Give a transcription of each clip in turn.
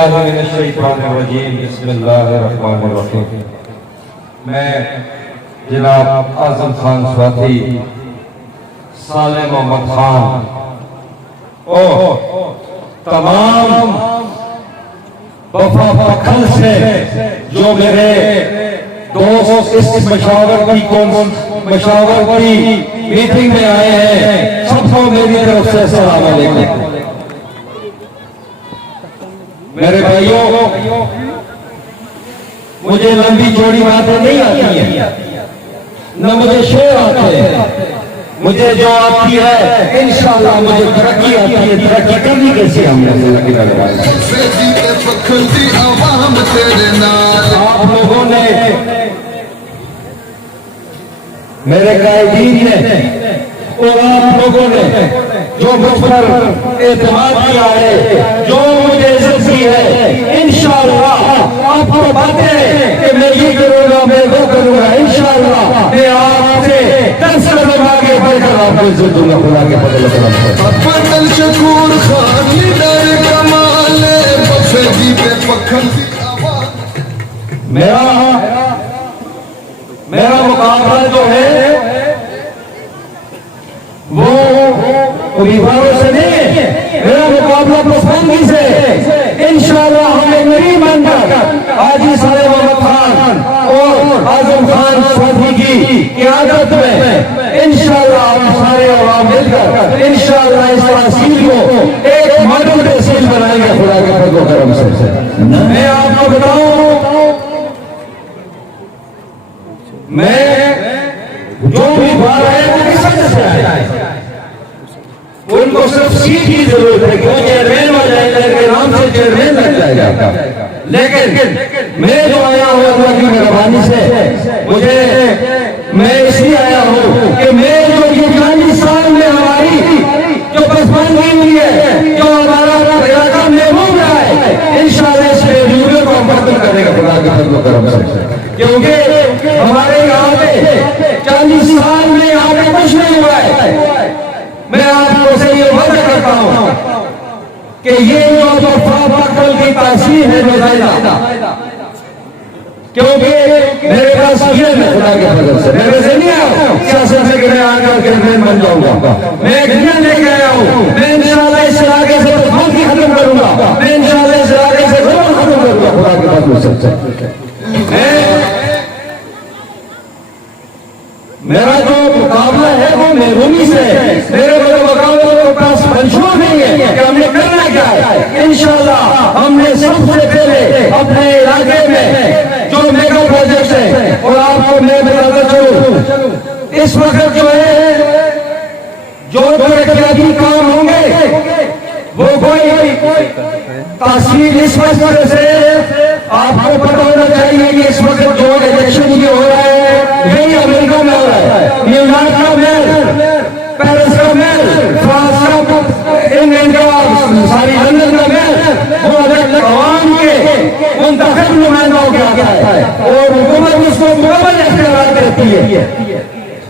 باللہ من الشیطان الرجیم بسم اللہ الرحمن الرحیم۔ میں جناب اعظم خان سواتی، صالح محمد خان اور تمام وفا پکھل سے جو میرے دوست اس مشاورت کی میٹنگ میں آئے ہیں، سب کو میری طرف سے السلام علیکم۔ میرے بھائیوں، مجھے لمبی چوڑی باتیں نہیں آتی ہیں، نہ مجھے شعر آتے ہیں، مجھے جو آتی ہے انشاءاللہ مجھے ترقی آتی ہے۔ ترقی کرنی کیسے ہم نے آپ لوگوں نے، میرے قائدین نے اور آپ لوگوں نے جو مجھ پر اعتماد کیا ہے، جو مجھے عزت کی ہے، انشاءاللہ آپ کو باتیں کہ میں یہ کروں گا، میں وہ کروں گا، انشاءاللہ میں آپ سے 10 قدم آگے بڑھ کر آپ کو عزت دوں گا۔ خدا کے فضل و کرم سے بدل شکور خان لیڈر کمال بفیدی پہ پکھل دی آواز۔ میرا مقابلہ جو ہے وہ ریفاروں سے نہیں، میرا مقابلہ پسندگی سے۔ انشاءاللہ ہمیں نہیں مانتا حاجی صالح محمد خان اور اعظم خان سواتی کی قیادت میں انشاءاللہ ہم سارے عوام مل کر انشاءاللہ اس تحصیل کو ایک ماڈل تحصیل بنائیں گے خدا کے فضل و کرم سے۔ میں آپ کو بتاؤں، میں جو بھی بات ہے وہ کس وجہ سے آئے، ان کو صرف سیٹ کی ضرورت ہے کہ وہ چیئرمین ہو جائے گا، کہ نام سے چیئرمین لگ جائے گا۔ لیکن میں جو آیا ہوں اللہ کی مہربانی سے، میں اس لیے آیا ہوں کہ میں جو یہ 40 سال میں ہماری جو پسماندگی ہوئی ہے، جو ہمارا علاقہ محروم رہا ہے، انشاءاللہ اس محرومیت کو ہم ختم کرنے کا خدا کے فضل و کرم سے۔ کیونکہ ہمارے یہاں پہ 40 سال میں یہاں پہ کچھ نہیں ہوا ہے۔ میں آپ کو سے یہ وعدہ کرتا ہوں کہ یہ جو وفا پکھل کی تاثیر ہے جو زیادہ، کیونکہ میرے پاس یہ ہے خدا کے فضل سے، میں ویسے نہیں آیا ہوں سیاست سے کہ میں آگے کیمپین بن جاؤں گا۔ میں ایک دن لے کے آیا ہوں، میں انشاءاللہ اس علاقے سے بدماشی ختم کروں گا، میں انشاءاللہ اس علاقے سے ظلم ختم کروں گا خدا کے فضل سے۔ میرا جو مقابلہ ہے وہ محرومی سے، میرے جو مقابلہ کو پاس منشور نہیں ہے کہ ہم نے کرنا کیا ہے۔ انشاءاللہ ہم نے سب سے پہلے اپنے علاقے میں جو میگا پروجیکٹس ہیں، اور آپ کو میں بتاتا چلوں اس وقت جو ہے جو ترقیاتی کام ہوں گے وہ کوئی تحصیل اس وجہ سے آپ کو پتہ ہونا چاہیے کہ اس وقت جو الیکشن یہ ہو رہا ہے یہی امریکہ میں ہو رہا ہے، نیویارک کا میئر، پیرس کا میئر، فرانس کا، انگلینڈ کا، ساری لندن کا میئر، وہ اگر عوام کے منتخب نمائندوں کے آتا ہے اور حکومت اس کو مکمل اختیارات دیتی ہے،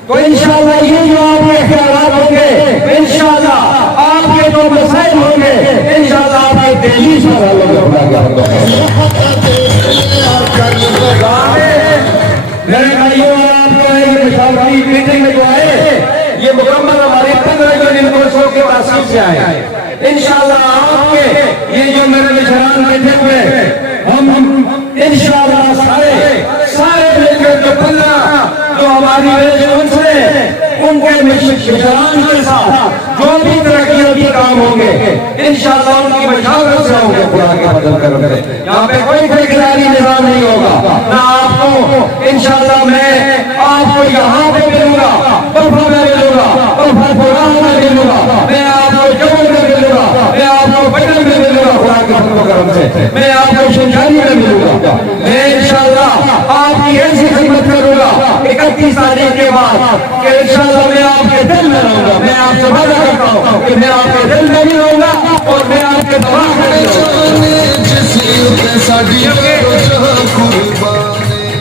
تو انشاءاللہ یہ جو آپ کے اختیارات ہوں گے، انشاءاللہ آپ کے جو مسائل ہوں گے، انشاءاللہ آپ کے دہلی سے حل ہوگا۔ میرے بھائیوں، آپ جو ہے یہ مشاورتی میٹنگ میں جو آئے، یہ مکمل ہمارے 15 دن کورسوں کے تاثیر سے آئے۔ انشاءاللہ آپ کے یہ جو میرے مشران بیٹھے ہوئے، ہم انشاءاللہ سارے مل کر جو 15 جو ہماری ان کے مشران کے ساتھ جو بھی ترقیاتی کام ہوں گے انشاءاللہ ان کی مشاورت سے ہوں گے خدا کے فضل کرم سے۔ یہاں پہ کوئی ٹھیکیداری نظام نہیں ہوگا، نہ آپ کو انشاءاللہ میں آپ کو یہاں پہ ملوں گا، بلفا میں ملوں گا، بلفا پوران میں ملوں گا، میں آپ کو جمل میں ملوں گا، میں آپ کو بٹن میں ملوں گا خدا کے فضل کرم سے، میں آپ کو شنجانی میں ملوں گا، میں انشاءاللہ آپ کی ایسی خدمت کروں گا 31 تاریخ کے بعد کہ انشاءاللہ میں آپ کے دل میں رہوں گا۔ میں آپ سے وعدہ کرتا ہوں کہ میں آپ کے دل میں بھی رہوں گا اور میں آپ کے دماغ میں بھی رہوں گا۔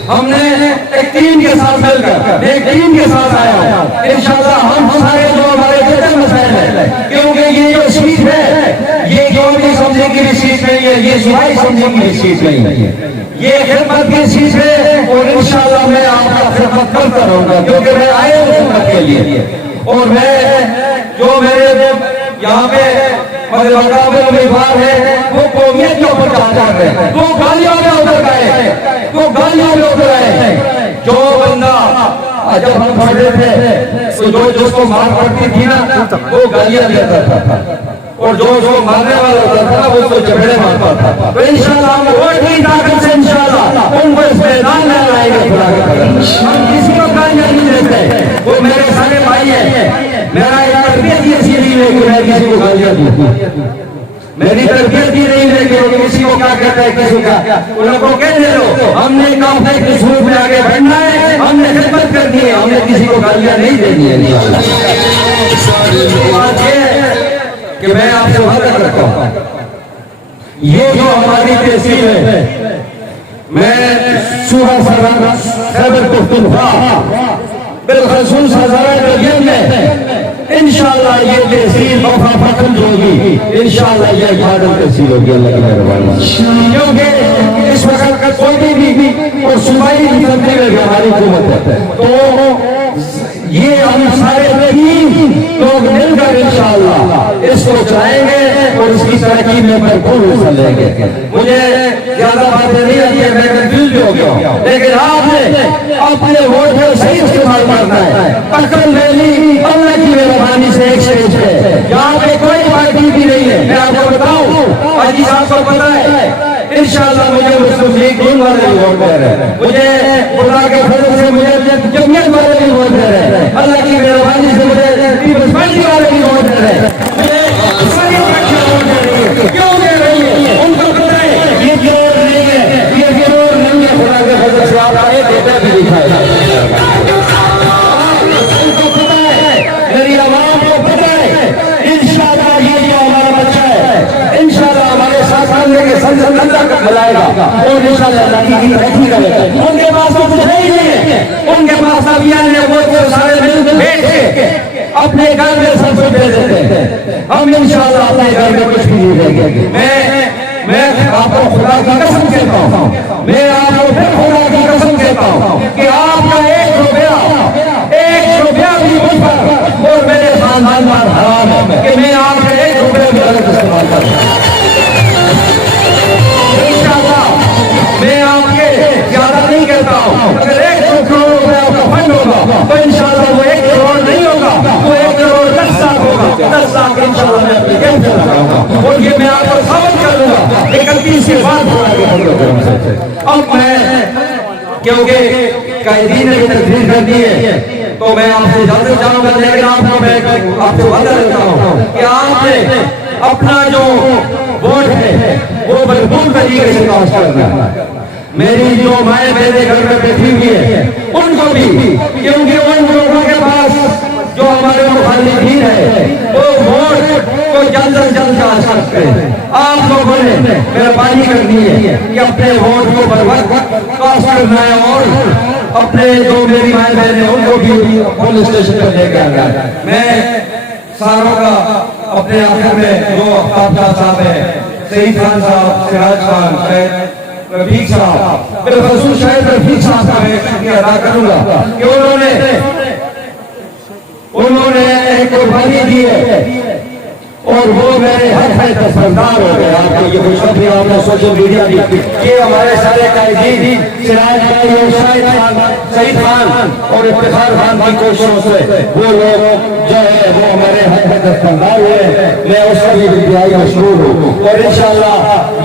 ہم نے ایک ٹیم کے ساتھ مل کر ایک ٹیم کے ساتھ آیا ہوں، انشاءاللہ ہم سارے جو ہمارے جتنے مسائل ہیں، کیونکہ یہ جو سیٹ ہے یہ جو بھی سمجھے کی بھی چیز نہیں ہے، یہ صبح سمجھنے کی بھی چیز نہیں ہے، یہ خدمت کی چیز ہے، اور انشاءاللہ میں آپ کا خدمت کرتا رہوں گا، کیونکہ میں آیا ہوں خدمت کے لیے، اور میں جو میرے یہاں پہ مقابل امیدوار ہے وہ قومیت کے اوپر کام کر رہے ہیں، وہ گالیوں میں اتر گئے، وہ گالیوں میں اتر گئے، جو بندہ جب ہم پڑھتے تھے تو جو جس کو مار پڑتی تھی نا وہ گالیاں دیتا تھا، اور جو اس کو مارنے والا ہوتا تھا وہ اس کو چپڑے مارتا تھا، تو انشاءاللہ ہم ووٹ کی طاقت سے انشاءاللہ ان کو اس میدان میں لائیں گے خدا کے فضل سے۔ ہم کسی کو گالیاں نہیں دیتے، وہ میرے سارے بھائی ہیں، میرا ایک تربیت یہ سی نہیں ہے کہ میں کسی کو گالیاں دوں، میری تربیت ہی نہیں ہے کہ کسی کو کیا کہتا ہے کسی کا ان کو کہنے دو، ہم نے کام ہے کہ صورت میں آگے بڑھنا ہے، ہم نے خدمت کرنی ہے، ہم نے کسی کو گالیاں نہیں دینی ہے انشاءاللہ۔ بات یہ ہے کہ میں آپ سے وعدہ کرتا ہوں یہ جو ہماری تحصیل ہے، میں صوبہ سرحد خیبر پختونخوا بالخصوص ہزارہ درجن میں انشاءاللہ یہ تحصیل وفا ختم ہوگی، انشاءاللہ یہ ماڈل تحصیل ہوگی اللہ کی مہربانی، کیونکہ اس وقت کا کوئی بھی اور صوبائی تنظیم ہے ہماری حکومت ہے، تو یہ ہم سارے تین لوگ مل کر انشاءاللہ اس کو چلائیں گے اور اس کی ترقی میں بھرپور حصہ لیں گے۔ مجھے زیادہ باتیں نہیں آتی ہے، میں کنفیوز بھی ہو گیا ہوں، لیکن آپ نے اپنے ووٹ کو صحیح استعمال کرنا ہے۔ پکن ویلی اللہ کی مہربانی سے ایک اسٹیج ہے، یہاں پہ کوئی پارٹی بھی نہیں ہے، میں آپ کو بتاؤں حاجی صاحب کو پتہ ہے انشاءاللہ مجھے مسلم لیگ نون والے بھی ووٹ دے رہے ہیں، مجھے خدا کے فضل سے مجھے جمعیت والے بھی ووٹ دے رہے ہیں، اللہ کی مہربانی سے مجھے پیپلز پارٹی والے بھی ووٹ دے رہے ہیں، مجھے ساری پارٹیاں ووٹ دے رہی ہیں، کیوں دے رہی ہیں؟ ان کو پتہ ہے یہ ضرور نہیں ہے، یہ ضرور نہیں ہے، خدا کے فضل سے آپ آئے دیتا بھی دکھائے گا، ان کو پتہ ہے، میری عوام کو پتہ ہے، انشاءاللہ یہ جو ہمارا بچہ ہے انشاءاللہ ہمارے ساتھ آنے کے سنزل نظر کر ملائے گا، اور انشاءاللہ اللہ کی رکھی کرے گا، ان کے پاس تو کچھ نہیں ہے، ان کے پاس ابیان نے وہ سارے مل بیٹھ کے اپنے گھر میں سب کچھ دے دیتے ہیں، ہم انشاءاللہ اپنے گھر میں کچھ بھی نہیں دیں گے۔ میں آپ کو خدا کی قسم کہتا ہوں، میں آپ کو پھر خدا کی قسم کہتا ہوں کہ آپ کا ایک روپیہ بھی مجھ پر اور میرے خاندان پر حرام ہے کہ میں آپ کا ایک روپیہ بھی غلط استعمال کروں۔ انشاءاللہ میں آپ کے زیادہ نہیں کہتا ہوں، اگر 100 کروڑ روپے آپ کا فنڈ ہوگا تو انشاءاللہ وہ 1 کروڑ نہیں ہوگا، وہ 1 کروڑ 10 لاکھ ہوگا، 10 لاکھ انشاءاللہ میں اپنے گیم سے لگاؤں گا، اور یہ میں آپ کو ثابت کر دوں گا 31 کے بعد ہوگا کہ ہم لوگ اب میں کیونکہ قائدین نے تقریر کر دی ہے تو میں آپ سے جلد جاؤں گا، لیکن آپ کو میں آپ سے وعدہ دیتا ہوں کہ آپ نے اپنا جو ووٹ ہے وہ بھرپور طریقے سے کاش کرنا ہے۔ میری جو مائیں میرے گھر میں بیٹھی ہوئی ہے ان کو بھی، کیونکہ ان لوگوں کے پاس جو ہمارے مخالفین ہے وہ ووٹ کو جلد از جلد کاش کرتے ہیں، آپ لوگوں نے مہربانی کرنی ہے کہ اپنے ووٹ کو بر وقت کاش کرنا ہے، اور اپنے جو میری مائیں بہنیں ان کو بھی پولیس اسٹیشن پر لے کے آنا ہے۔ میں ساروں کا اپنے آخر میں جو آفتاب شاہ صاحب ہیں، سعید خان صاحب، سراج خان، شاہد رفیق صاحب، بالخصوص شاہد رفیق صاحب کا میں شکریہ ادا کروں گا کہ انہوں نے ایک قربانی دی ہے اور وہ میرے حق ہے دستبردار ہو گئے۔ آپ کو یہ خوشخبری آپ نے سوشل میڈیا بھی کہ ہمارے سارے قائدین سراج بھائی اور شاہد خان، سعید خان اور افتخار خان کی کوششوں سے وہ لوگ جو ہے وہ ہمارے حق ہے دستبردار ہوئے، میں اس کا بھی انتہائی مشکور ہوں، اور انشاءاللہ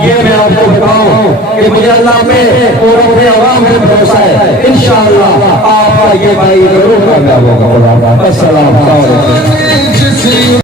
یہ میں آپ کو بتاؤں کہ مجھے اللہ پہ اور اپنے عوام پہ بھروسہ ہے، انشاءاللہ آپ کا یہ بھائی ضرور کامیاب ہوگا۔ السلام علیکم۔